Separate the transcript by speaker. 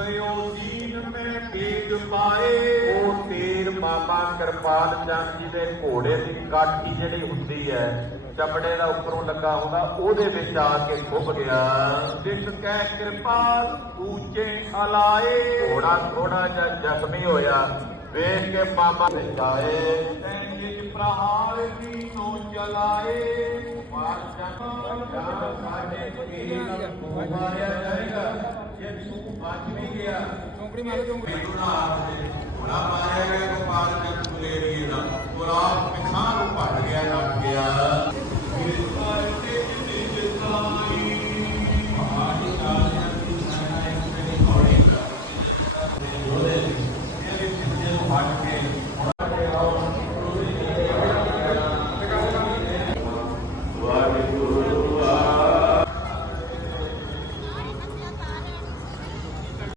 Speaker 1: ਗਇਓ ਦੀਨ ਮੈਂ ਤੇਜ ਪਾਏ।
Speaker 2: ਉਹ ਤੀਰ ਬਾਬਾ ਕਿਰਪਾਲ ਚੰਦ ਜੀ ਦੇ ਘੋੜੇ ਦੀ ਕਾਠੀ ਜਿਹੜੀ ਹੁੰਦੀ ਹੈ ਚਮੜੇ ਦਾ ਉੱਪਰੋਂ ਲੱਗਾ ਹੁੰਦਾ ਉਹਦੇ ਵਿੱਚ ਆ ਕੇ ਖੁੱਭ ਗਿਆ।
Speaker 1: ਜਿਸ ਕੈ ਕਿਰਪਾਲ ਊਚੇ ਅਲਾਏ।
Speaker 2: ਘੋੜਾ ਥੋੜਾ ਜਿਹਾ ਜ਼ਖਮੀ ਹੋਇਆ ਵੇਖ ਕੇ ਮਾਮਾ ਵਿੱਚ ਆਏ।
Speaker 1: ਤੈਂ ਨਿਜ ਪ੍ਰਹਾਰ ਵੀ ਨੋ ਚਲਾਏ
Speaker 2: ਸਾਡੇ ਪੀਰ ਨੂੰ ਮਾਰਿਆ ਵੀ ਗਿਆ
Speaker 3: ਚੌਂਕੜੀ। ਮਾਰੋ ਚੌਂਕੜੀ
Speaker 2: ਬੜਾ ਮਾਰਿਆ ਗਿਆ, ਗੋਪਾਲ ਚੰਦ ਗੁਲੇਰੀਏ ਦਾ ਗੁਲਾਬ ਪਿਛਾਂ ਨੂੰ ਭੱਜ ਗਿਆ ਲੱਗ ਗਿਆ